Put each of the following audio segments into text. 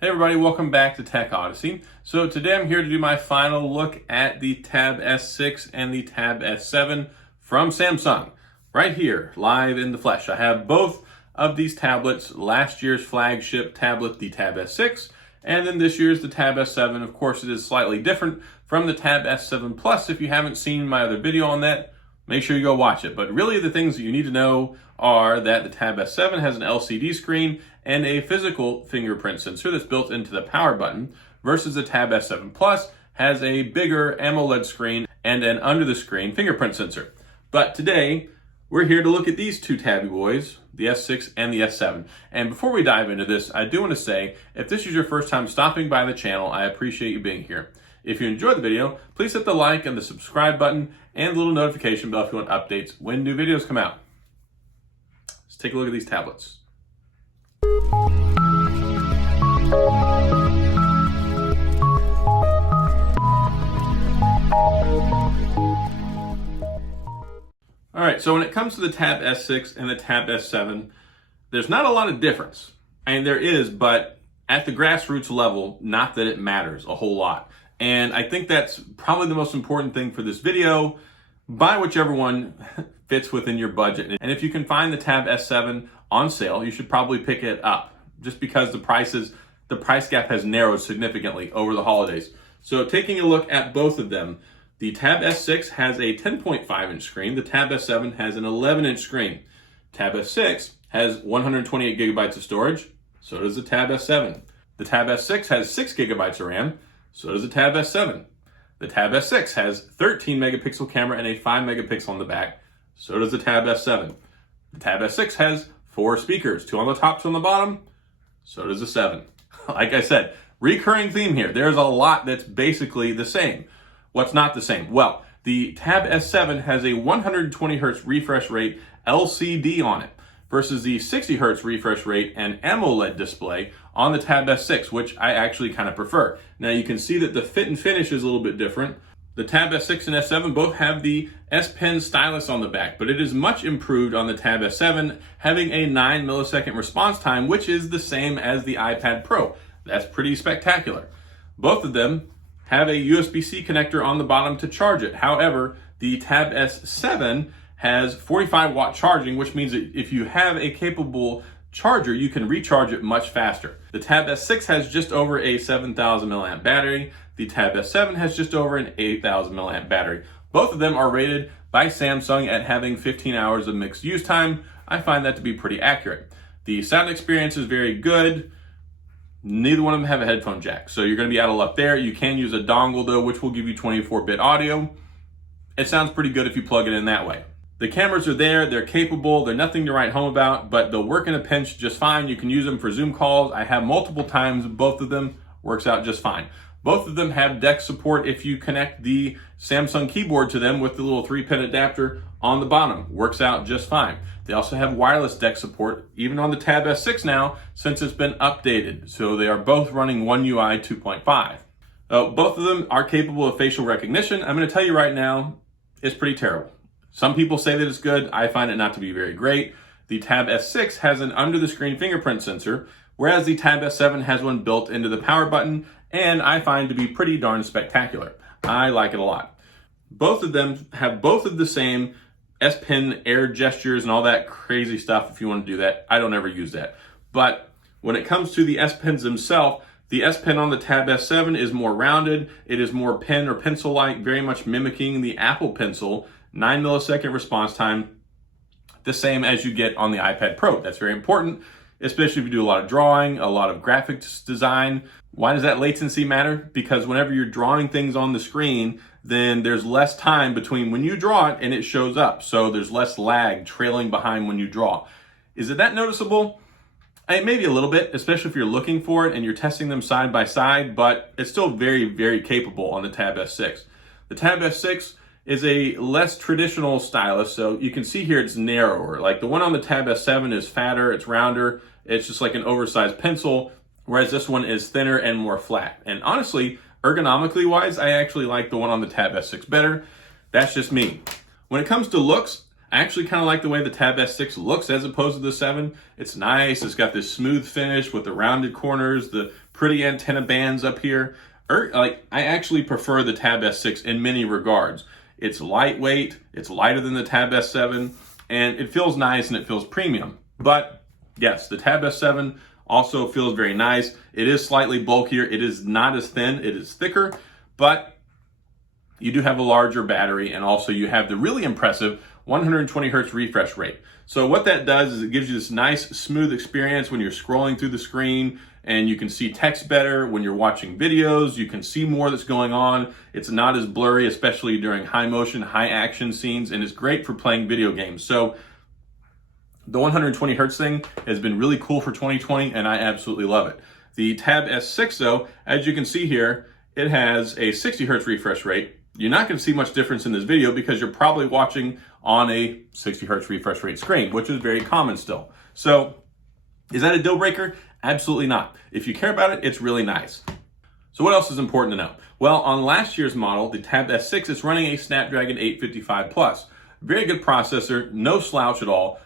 Hey everybody, welcome back to Tech Odyssey. So today I'm here to do my final look at the Tab S6 and the Tab S7 from Samsung. Right here, live in the flesh. I have both of these tablets, last year's flagship tablet, the Tab S6, and then this year's the Tab S7. Of course, it is slightly different from the Tab S7 Plus. If you haven't seen my other video on that, make sure you go watch it. But really the things that you need to know are that the Tab S7 has an LCD screen and a physical fingerprint sensor that's built into the power button, versus the Tab S7 Plus has a bigger AMOLED screen and an under the screen fingerprint sensor. But today, we're here to look at these two tabby boys, the S6 and the S7. And before we dive into this, I do want to say, if this is your first time stopping by the channel, I appreciate you being here. If you enjoyed the video, please hit the like and the subscribe button and the little notification bell if you want updates when new videos come out. Let's take a look at these tablets. All right, so when it comes to the Tab S6 and the Tab S7, there's not a lot of difference. I mean, there is, but at the grassroots level, not that it matters a whole lot. And I think that's probably the most important thing for this video. Buy whichever one fits within your budget. And if you can find the Tab S7 on sale, you should probably pick it up, just because the price gap has narrowed significantly over the holidays. So taking a look at both of them, the Tab S6 has a 10.5-inch screen. The Tab S7 has an 11-inch screen. Tab S6 has 128 gigabytes of storage. So does the Tab S7. The Tab S6 has 6 gigabytes of RAM. So does the Tab S7. The Tab S6 has 13 megapixel camera and a 5 megapixel on the back. So does the Tab S7. The Tab S6 has 4 speakers, 2 on the top, 2 on the bottom. So does the 7. Like I said, recurring theme here. There's a lot that's basically the same. What's not the same? Well, the Tab S7 has a 120 hertz refresh rate LCD on it, versus the 60 hertz refresh rate and AMOLED display on the Tab S6, which I actually kind of prefer. Now you can see that the fit and finish is a little bit different. The Tab S6 and S7 both have the S Pen stylus on the back, but it is much improved on the Tab S7, having a 9 millisecond response time, which is the same as the iPad Pro. That's pretty spectacular. Both of them have a USB-C connector on the bottom to charge it. However, the Tab S7 has 45 watt charging, which means that if you have a capable charger, you can recharge it much faster. The Tab S6 has just over a 7,000 milliamp battery. The Tab S7 has just over an 8,000 milliamp battery. Both of them are rated by Samsung at having 15 hours of mixed use time. I find that to be pretty accurate. The sound experience is very good. Neither one of them have a headphone jack, so you're going to be out of luck there. You can use a dongle though, which will give you 24-bit audio. It sounds pretty good if you plug it in that way. The cameras are there, they're capable, they're nothing to write home about, but they'll work in a pinch just fine. You can use them for Zoom calls. I have multiple times, both of them, works out just fine. Both of them have DeX support if you connect the Samsung keyboard to them with the little 3-pin adapter on the bottom. Works out just fine. They also have wireless DeX support, even on the Tab S6 now, since it's been updated. So they are both running One UI 2.5. Both of them are capable of facial recognition. I'm going to tell you right now, it's pretty terrible. Some people say that it's good. I find it not to be very great. The Tab S6 has an under-the-screen fingerprint sensor, whereas the Tab S7 has one built into the power button, and I find to be pretty darn spectacular. I like it a lot. Both of them have both of the same S Pen air gestures and all that crazy stuff if you want to do that. I don't ever use that. But when it comes to the S Pens themselves, the S Pen on the Tab S7 is more rounded. It is more pen or pencil-like, very much mimicking the Apple Pencil. 9 millisecond response time, the same as you get on the iPad Pro. That's very important, especially if you do a lot of drawing, a lot of graphics design. Why does that latency matter? Because whenever you're drawing things on the screen, then there's less time between when you draw it and it shows up. So there's less lag trailing behind when you draw. Is it that noticeable? Maybe a little bit, especially if you're looking for it and you're testing them side by side, but it's still very, very capable on the Tab S6. The Tab S6 is a less traditional stylus, so you can see here it's narrower. Like the one on the Tab S7 is fatter, it's rounder, it's just like an oversized pencil, whereas this one is thinner and more flat. And honestly, ergonomically wise, I actually like the one on the Tab S6 better. That's just me. When it comes to looks, I actually kind of like the way the Tab S6 looks as opposed to the 7. It's nice. It's got this smooth finish with the rounded corners, the pretty antenna bands up here. I actually prefer the Tab S6 in many regards. It's lightweight, it's lighter than the Tab S7, and it feels nice and it feels premium. But yes, the Tab S7 also feels very nice. It is slightly bulkier. It is not as thin. It is thicker, but you do have a larger battery, and also you have the really impressive 120 hertz refresh rate. So what that does is it gives you this nice smooth experience when you're scrolling through the screen, and you can see text better. When you're watching videos, you can see more that's going on. It's not as blurry, especially during high motion, high action scenes, and it's great for playing video games. So the 120 hertz thing has been really cool for 2020, and I absolutely love it. The Tab S6 though, as you can see here, it has a 60 hertz refresh rate. You're not going to see much difference in this video because you're probably watching on a 60 hertz refresh rate screen, which is very common still. So is that a deal breaker? Absolutely not. If you care about it, it's really nice. So what else is important to know? Well, on last year's model, the Tab S6, it's running a Snapdragon 855 Plus. Very good processor, no slouch at all.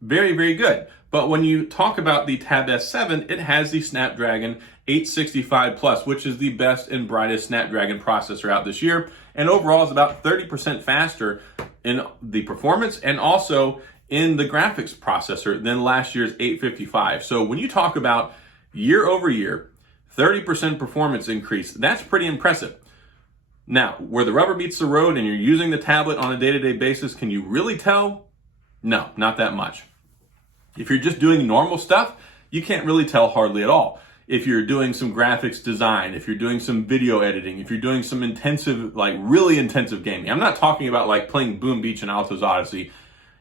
Very, very good. But when you talk about the Tab S7, it has the Snapdragon 865 Plus, which is the best and brightest Snapdragon processor out this year. And overall is about 30% faster in the performance and also in the graphics processor than last year's 855. So when you talk about year over year, 30% performance increase, that's pretty impressive. Now, where the rubber meets the road and you're using the tablet on a day-to-day basis, can you really tell? No, not that much. If you're just doing normal stuff, you can't really tell hardly at all. If you're doing some graphics design, if you're doing some video editing, if you're doing some intensive, like really intensive gaming, I'm not talking about like playing Boom Beach and Alto's Odyssey.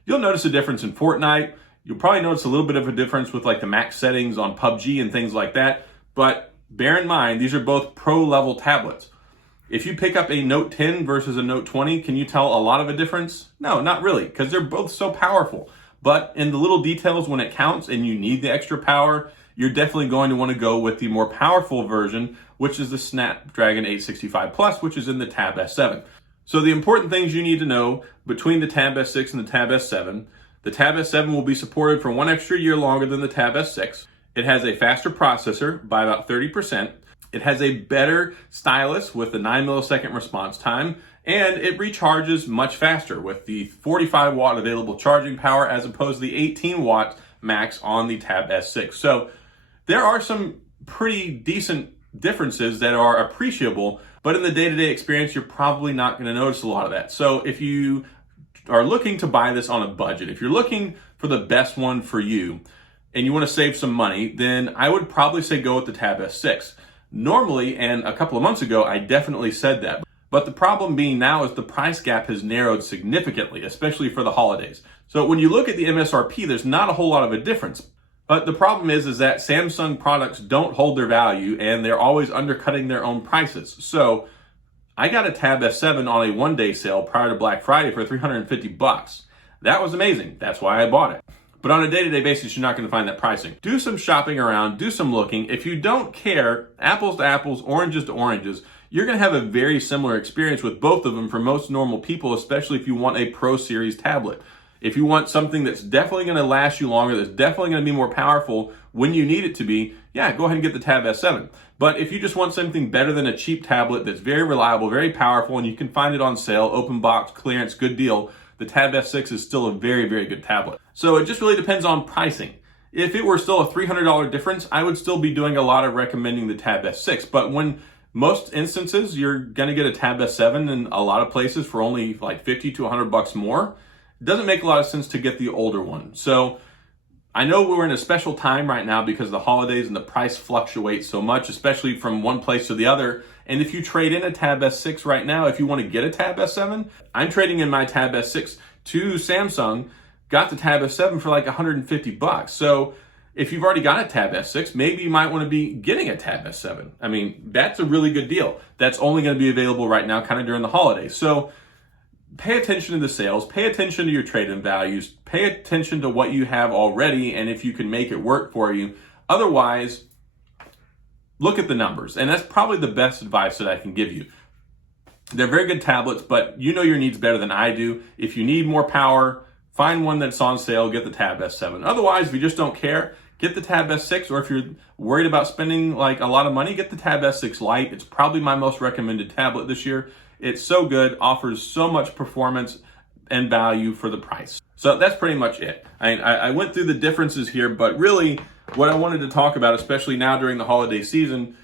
You'll notice a difference in Fortnite. You'll probably notice a little bit of a difference with like the max settings on PUBG and things like that. But bear in mind, these are both pro level tablets. If you pick up a Note 10 versus a Note 20, can you tell a lot of a difference? No, not really, because they're both so powerful. But in the little details when it counts and you need the extra power, you're definitely going to want to go with the more powerful version, which is the Snapdragon 865 Plus, which is in the Tab S7. So the important things you need to know between the Tab S6 and the Tab S7, the Tab S7 will be supported for 1 extra year longer than the Tab S6. It has a faster processor by about 30%. It has a better stylus with a 9 millisecond response time, and it recharges much faster with the 45 watt available charging power as opposed to the 18 watt max on the Tab S6. So there are some pretty decent differences that are appreciable, but in the day-to-day experience, you're probably not going to notice a lot of that. So if you are looking to buy this on a budget, if you're looking for the best one for you and you want to save some money, then I would probably say go with the Tab S6. Normally, and a couple of months ago, I definitely said that. But the problem being now is the price gap has narrowed significantly, especially for the holidays. So when you look at the MSRP, there's not a whole lot of a difference. But the problem is that Samsung products don't hold their value and they're always undercutting their own prices. So I got a Tab S7 on a one-day sale prior to Black Friday for $350. That was amazing. That's why I bought it. But on a day-to-day basis, you're not going to find that pricing. Do some shopping around, do some looking. If you don't care, apples to apples, oranges to oranges, you're going to have a very similar experience with both of them for most normal people, especially if you want a Pro Series tablet. If you want something that's definitely going to last you longer, that's definitely going to be more powerful when you need it to be, yeah, go ahead and get the Tab S7. But if you just want something better than a cheap tablet that's very reliable, very powerful, and you can find it on sale, open box, clearance, good deal, the Tab S6 is still a very, very good tablet. So it just really depends on pricing. If it were still a $300 difference, I would still be doing a lot of recommending the Tab S6. But when most instances, you're going to get a Tab S7 in a lot of places for only like 50 to $100 more, it doesn't make a lot of sense to get the older one. So I know we're in a special time right now because of the holidays and the price fluctuates so much, especially from one place to the other. And if you trade in a Tab S6 right now, if you want to get a Tab S7, I'm trading in my Tab S6 to Samsung, got the Tab S7 for like $150. So if you've already got a Tab S6, maybe you might want to be getting a Tab S7. I mean, that's a really good deal. That's only going to be available right now kind of during the holidays. So pay attention to the sales, pay attention to your trade-in values, pay attention to what you have already and if you can make it work for you. Otherwise, look at the numbers. And that's probably the best advice that I can give you. They're very good tablets, but you know your needs better than I do. If you need more power, find one that's on sale, get the Tab S7. Otherwise, if you just don't care, get the Tab S6, or if you're worried about spending like a lot of money, get the Tab S6 Lite. It's probably my most recommended tablet this year. It's so good, offers so much performance and value for the price. So that's pretty much it. I went through the differences here, but really what I wanted to talk about, especially now during the holiday season,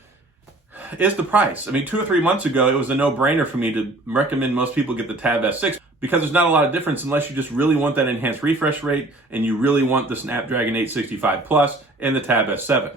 is the price. I mean, 2 or 3 months ago, it was a no-brainer for me to recommend most people get the Tab S6 because there's not a lot of difference unless you just really want that enhanced refresh rate and you really want the Snapdragon 865 Plus and the Tab S7.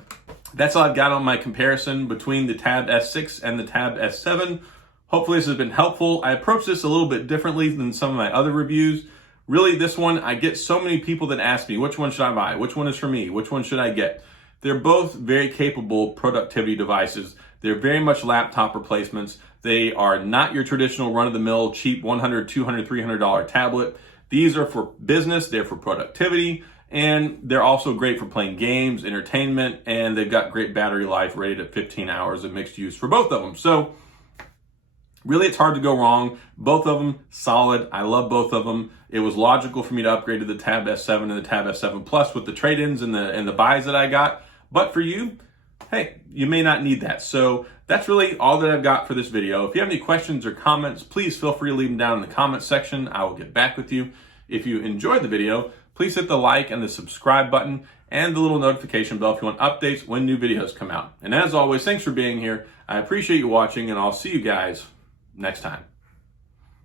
That's all I've got on my comparison between the Tab S6 and the Tab S7. Hopefully this has been helpful. I approach this a little bit differently than some of my other reviews. Really, this one, I get so many people that ask me, which one should I buy? Which one is for me? Which one should I get? They're both very capable productivity devices. They're very much laptop replacements. They are not your traditional run-of-the-mill cheap $100, $200, $300 tablet. These are for business, they're for productivity, and they're also great for playing games, entertainment, and they've got great battery life rated at 15 hours of mixed use for both of them. So really, it's hard to go wrong. Both of them, solid. I love both of them. It was logical for me to upgrade to the Tab S7 and the Tab S7 Plus with the trade-ins and the buys that I got. But for you, hey, you may not need that. So that's really all that I've got for this video. If you have any questions or comments, please feel free to leave them down in the comment section. I will get back with you. If you enjoyed the video, please hit the like and the subscribe button and the little notification bell if you want updates when new videos come out. And as always, thanks for being here. I appreciate you watching, and I'll see you guys next time.